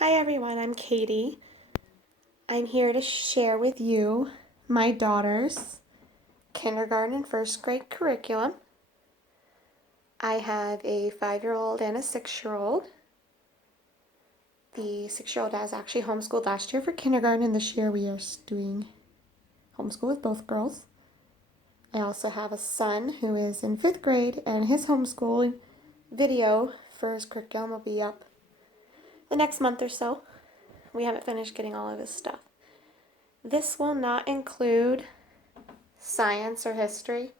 Hi everyone, I'm Katie. I'm here to share with you my daughter's kindergarten and first grade curriculum. I have a 5-year-old and a 6-year-old. The 6-year-old has actually homeschooled last year for kindergarten, and this year we are doing homeschool with both girls. I also have a son who is in 5th grade, and his homeschooling video for his curriculum will be up the next month or so. We haven't finished getting all of his stuff. This will not include science or history,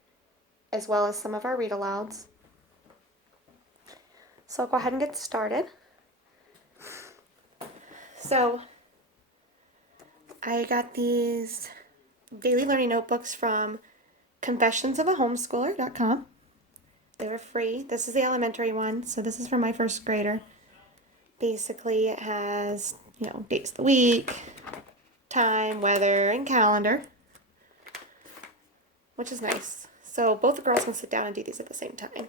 as well as some of our read alouds. So I'll go ahead and get started. So I got these daily learning notebooks from confessionsofahomeschooler.com. They were free. This is the elementary one, so this is for my first grader. Basically, it has, days of the week, time, weather, and calendar, which is nice. So both the girls can sit down and do these at the same time.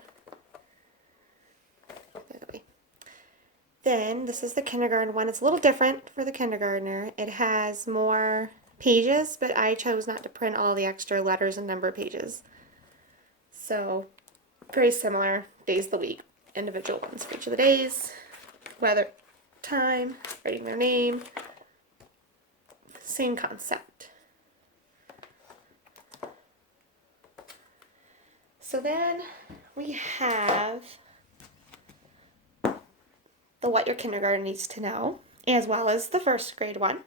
Then this is the kindergarten one. It's a little different for the kindergartner. It has more pages, but I chose not to print all the extra letters and number pages. So very similar, days of the week, individual ones for each of the days, weather, time, writing their name, same concept. So then we have the What Your Kindergarten Needs to Know, as well as the first grade one.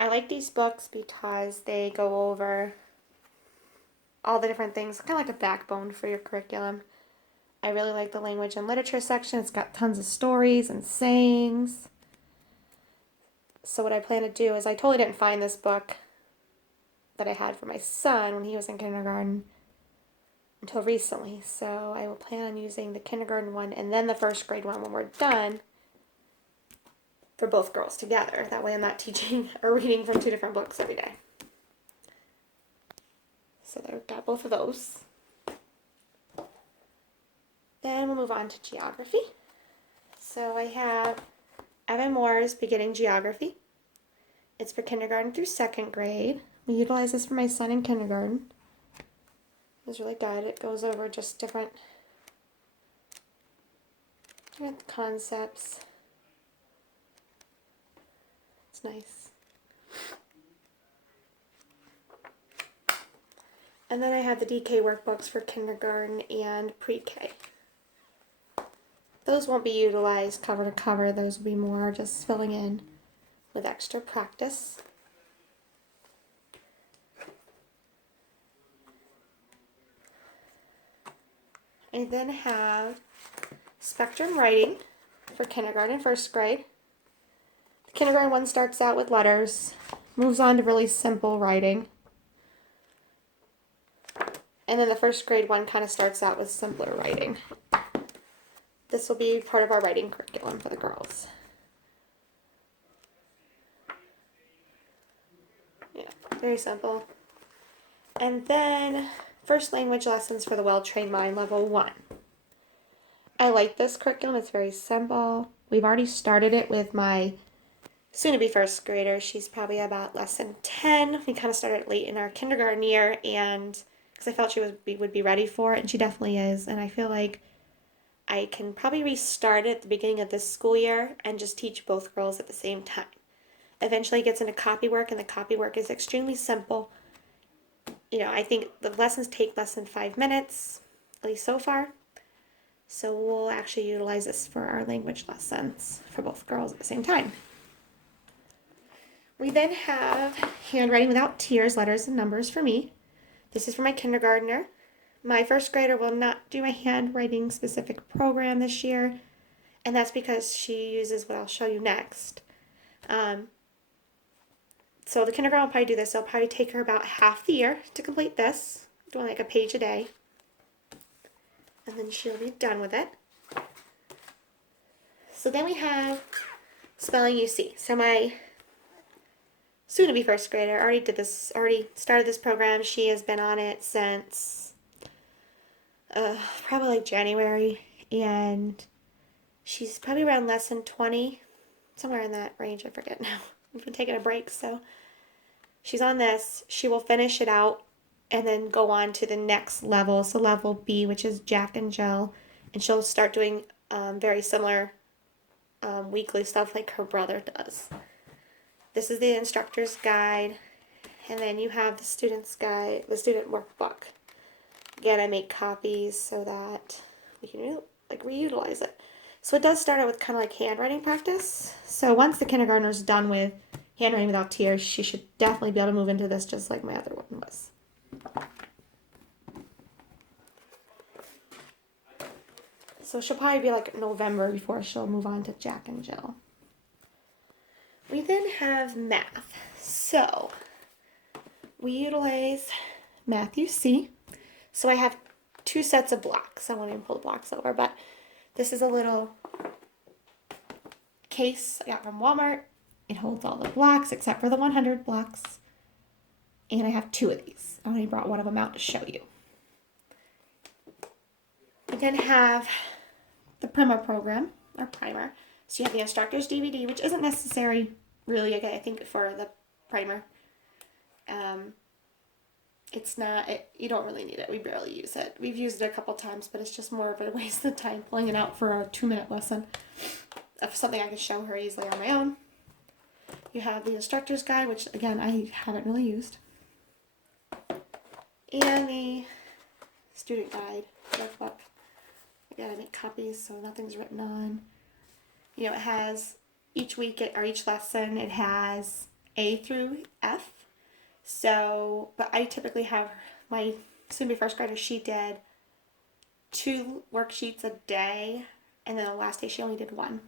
I like these books because they go over all the different things, kind of like a backbone for your curriculum. I really like the language and literature section. It's got tons of stories and sayings. So what I plan to do is, I totally didn't find this book that I had for my son when he was in kindergarten until recently. So I will plan on using the kindergarten one and then the first grade one when we're done for both girls together. That way I'm not teaching or reading from two different books every day. So I've got both of those. Then we'll move on to geography. So I have Evan Moore's Beginning Geography. It's for kindergarten through 2nd grade. We utilize this for my son in kindergarten. It's really good. It goes over just different concepts. It's nice. And then I have the DK workbooks for kindergarten and pre-K. Those won't be utilized cover to cover. Those will be more just filling in with extra practice. I then have Spectrum Writing for kindergarten and first grade. The kindergarten one starts out with letters, moves on to really simple writing. And then the first grade one kind of starts out with simpler writing. This will be part of our writing curriculum for the girls. Yeah, very simple. And then first language lessons for the Well-Trained Mind Level 1. I like this curriculum. It's very simple. We've already started it with my soon-to-be first grader. She's probably about lesson 10. We kind of started late in our kindergarten year, and because I felt she would be ready for it, and she definitely is. And I feel like I can probably restart it at the beginning of this school year and just teach both girls at the same time. Eventually it gets into copy work, and the copy work is extremely simple. I think the lessons take less than 5 minutes, at least so far. So we'll actually utilize this for our language lessons for both girls at the same time. We then have Handwriting Without Tears, Letters and Numbers for Me. This is for my kindergartner. My first grader will not do a handwriting specific program this year, and that's because she uses what I'll show you next. So the kindergarten will probably do this. It'll probably take her about half the year to complete this, doing like a page a day. And then she'll be done with it. So then we have Spelling UC. So my soon-to-be first grader already started this program. She has been on it since probably like January, and she's probably around lesson 20 somewhere in that range. I forget now. We've been taking a break, so she's on this. She will finish it out and then go on to the next level. So level B, which is Jack and Jill, and she'll start doing very similar weekly stuff like her brother does. This is the instructor's guide, and then you have the student's guide, the student workbook. Again, I make copies so that we can like reutilize it. So it does start out with kind of like handwriting practice. So once the kindergartner's done with handwriting without tears, she should definitely be able to move into this just like my other one was. So she'll probably be like November before she'll move on to Jack and Jill. We then have math. So we utilize Matthew C. So I have 2 sets of blocks. I won't even pull the blocks over, but this is a little case I got from Walmart. It holds all the blocks except for the 100 blocks. And I have 2 of these. I only brought one of them out to show you. We then have the primer program, or primer. So you have the instructor's DVD, which isn't necessary really, I think, for the primer. It's not, you don't really need it. We barely use it. We've used it a couple times, but it's just more of a waste of time pulling it out for a 2-minute lesson of something I can show her easily on my own. You have the instructor's guide, which again, I haven't really used. And the student guide workbook. Again, I make copies so nothing's written on. You know, it has each week or each lesson, it has A through F. So, but I typically have my soon-to-be first grader, she did 2 worksheets a day, and then the last day she only did 1.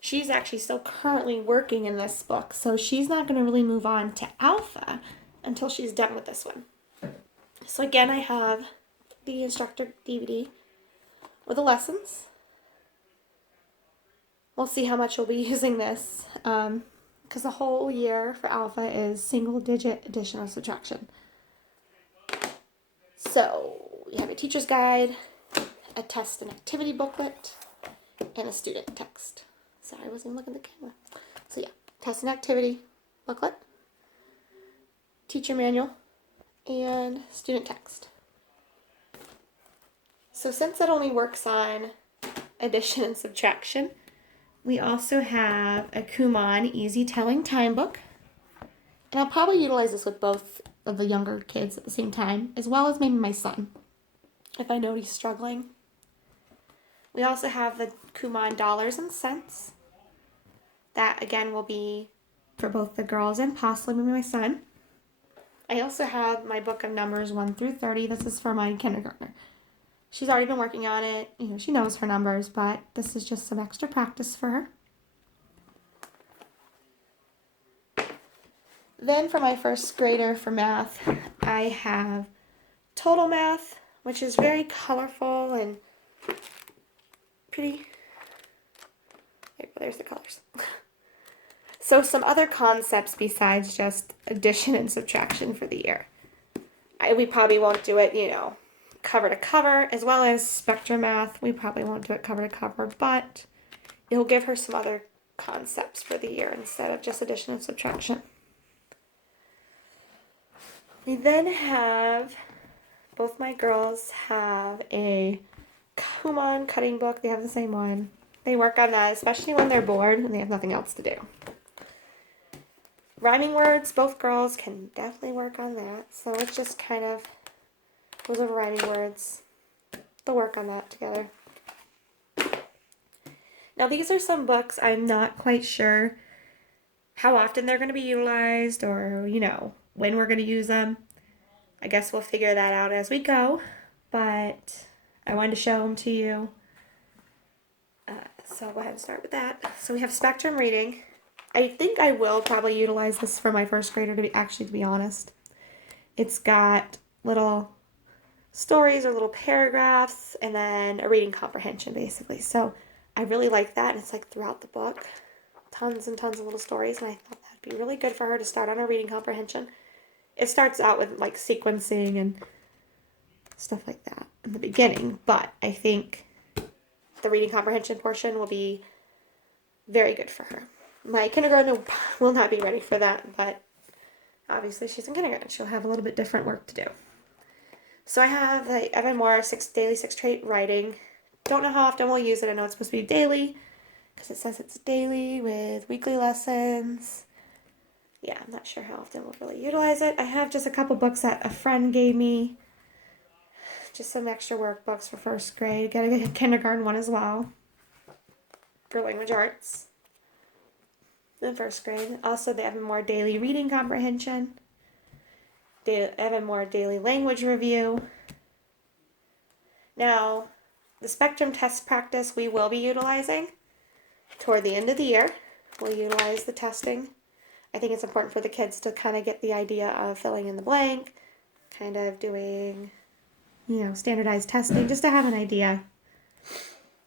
She's actually still currently working in this book, so she's not going to really move on to Alpha until she's done with this one. So again, I have the instructor DVD with the lessons. We'll see how much we'll be using this, because the whole year for Alpha is single-digit addition or subtraction. So we have a teacher's guide, a test and activity booklet, and a student text. Sorry, I wasn't even looking at the camera. So yeah, test and activity booklet, teacher manual, and student text. So since it only works on addition and subtraction, we also have a Kumon Easy Telling Time book. And I'll probably utilize this with both of the younger kids at the same time, as well as maybe my son, if I know he's struggling. We also have the Kumon Dollars and Cents. That, again, will be for both the girls and possibly maybe my son. I also have my book of numbers 1 through 30. This is for my kindergartner. She's already been working on it. You know, she knows her numbers, but this is just some extra practice for her. Then for my first grader for math, I have Total Math, which is very colorful and pretty. There's the colors. So some other concepts besides just addition and subtraction for the year. We probably won't do it, you know, cover to cover, as well as spectrum math. We probably won't do it cover to cover, but it'll give her some other concepts for the year instead of just addition and subtraction. We then have, both my girls have a Kumon cutting book. They have the same one. They work on that, especially when they're bored and they have nothing else to do. Rhyming words, both girls can definitely work on that. So it's just kind of goes over rhyming words. They'll work on that together. Now these are some books I'm not quite sure how often they're going to be utilized or, you know, when we're going to use them. I guess we'll figure that out as we go, but I wanted to show them to you. So I'll go ahead and start with that. So we have spectrum reading. I think I will probably utilize this for my first grader, to be honest. It's got little stories or little paragraphs and then a reading comprehension basically. So I really like that, and it's like throughout the book. Tons and tons of little stories, and I thought that'd be really good for her to start on her reading comprehension. It starts out with like sequencing and stuff like that in the beginning, but I think the reading comprehension portion will be very good for her. My kindergartner will not be ready for that, but obviously she's in kindergarten. She'll have a little bit different work to do. So I have the Evan Moore daily 6-trait writing. Don't know how often we'll use it. I know it's supposed to be daily because it says it's daily with weekly lessons. Yeah, I'm not sure how often we'll really utilize it. I have just a couple books that a friend gave me. Just some extra workbooks for first grade. Got a kindergarten one as well for language arts in first grade. Also, the Evan Moore daily reading comprehension. Evan Moore daily language review. Now, the spectrum test practice we will be utilizing toward the end of the year. We'll utilize the testing. I think it's important for the kids to kind of get the idea of filling in the blank, kind of doing, standardized testing, just to have an idea.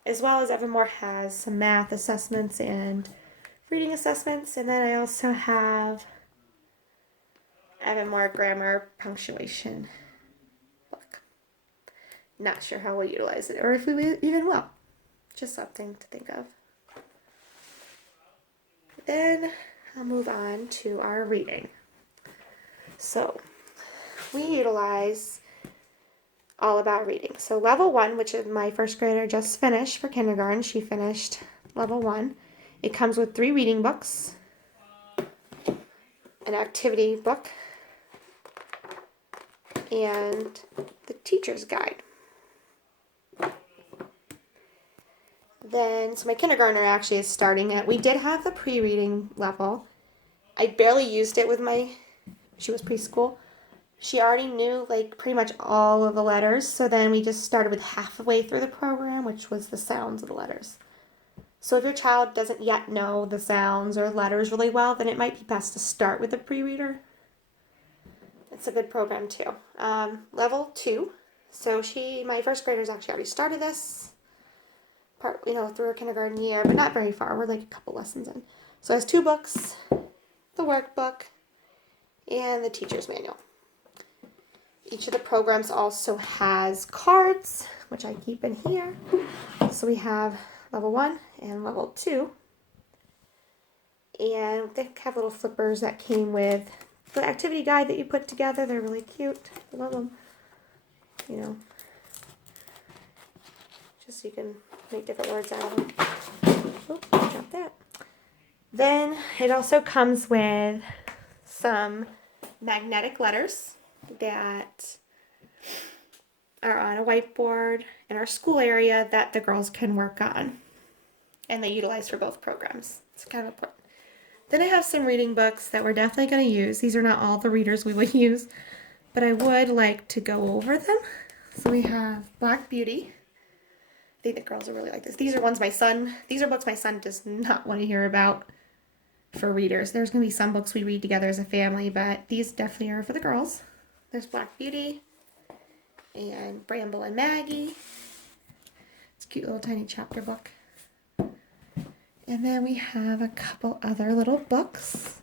As well as Evan Moore has some math assessments and reading assessments. And then I also have Evan Moore grammar punctuation book. Not sure how we'll utilize it or if we even will. Just something to think of. Then I'll move on to our reading. So we utilize All About Reading. So level 1, which is my first grader just finished for kindergarten. She finished level 1. It comes with 3 reading books, an activity book, and the teacher's guide. Then, so my kindergartner actually is starting it. We did have the pre-reading level. I barely used it with she was preschool. She already knew pretty much all of the letters, so then we just started with halfway through the program, which was the sounds of the letters. So if your child doesn't yet know the sounds or letters really well, then it might be best to start with a pre-reader. It's a good program too. Level 2. So my first grader's actually already started this part, through her kindergarten year, but not very far. We're a couple lessons in. So it has 2 books, the workbook, and the teacher's manual. Each of the programs also has cards, which I keep in here. So we have level 1 and level 2. And they have little flippers that came with the activity guide that you put together. They're really cute. I love them. Just so you can make different words out of them. Oh, dropped that. Then it also comes with some magnetic letters that are on a whiteboard in our school area that the girls can work on. And they utilize for both programs. It's kind of important. Then I have some reading books that we're definitely going to use. These are not all the readers we would use, but I would like to go over them. So we have Black Beauty. I think the girls will really like this. These are books my son does not want to hear about for readers. There's going to be some books we read together as a family, but these definitely are for the girls. There's Black Beauty and Bramble and Maggie. It's a cute little tiny chapter book. And then we have a couple other little books.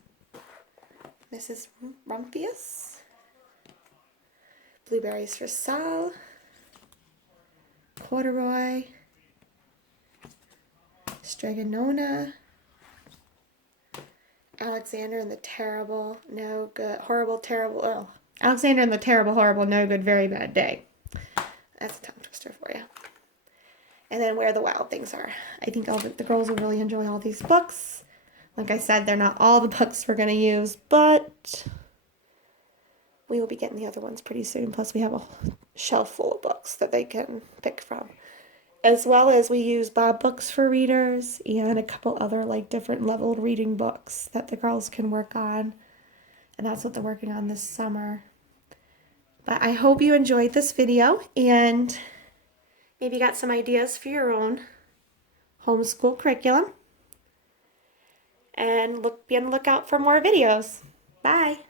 This is Rumphius. Blueberries for Sal. Corduroy. Stregonona. Alexander and the Terrible, No Good, Horrible, Terrible, Alexander and the Terrible, Horrible, No Good, Very Bad Day. That's a tongue twister for you. And then Where the Wild Things Are. I think the girls will really enjoy all these books. Like I said, they're not all the books we're going to use, but we will be getting the other ones pretty soon. Plus, we have a shelf full of books that they can pick from. As well as we use Bob Books for readers and a couple other different leveled reading books that the girls can work on. And that's what they're working on this summer. But I hope you enjoyed this video and maybe got some ideas for your own homeschool curriculum. And be on the lookout for more videos. Bye.